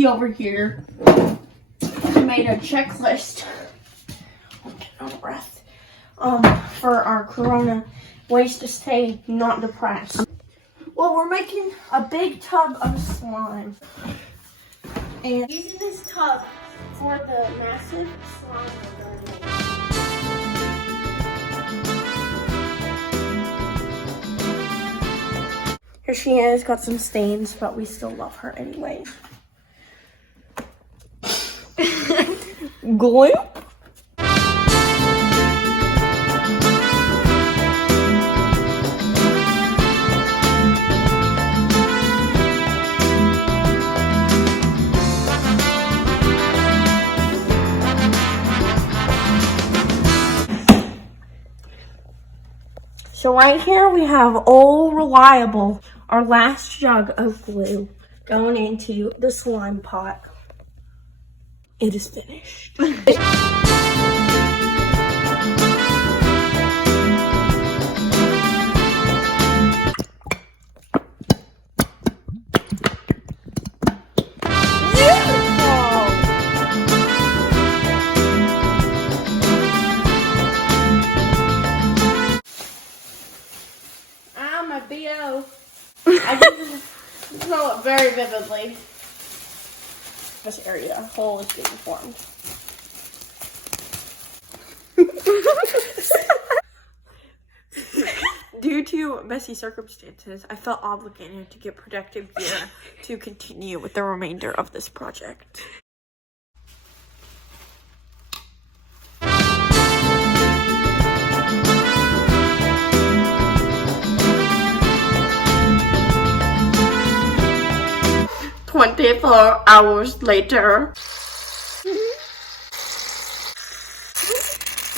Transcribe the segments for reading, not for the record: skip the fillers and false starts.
Kiki over here made a checklist. I'm getting out of breath. For our Corona ways to stay not depressed. Well, we're making a big tub of slime. And using this tub for the massive slime we're going to make. Here she is, got some stains, but we still love her anyway. Glue. So right here we have Old Reliable, our last jug of glue going into the slime pot. It is finished. My BO. I can smell it very vividly. This area, a hole is being formed. Due to messy circumstances, I felt obligated to get protective gear to continue with the remainder of this project. "24 hours later."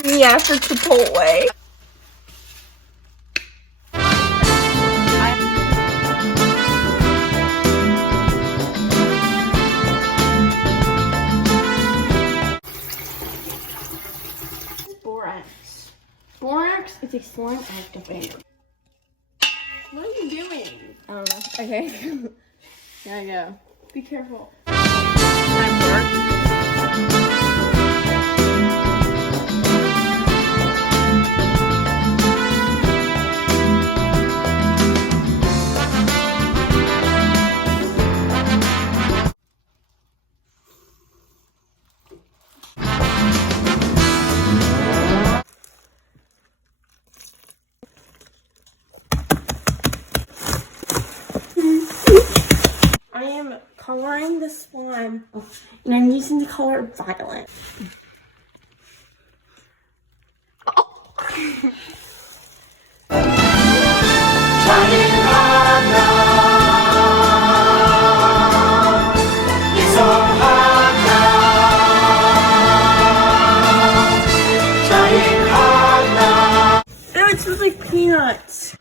Yeah, for Chipotle. Borax. Borax is a slime activator. What are you doing? I don't know. Okay. There I go. Be careful. I am coloring the slime, and I'm using the color Violet. Oh, it smells like peanuts.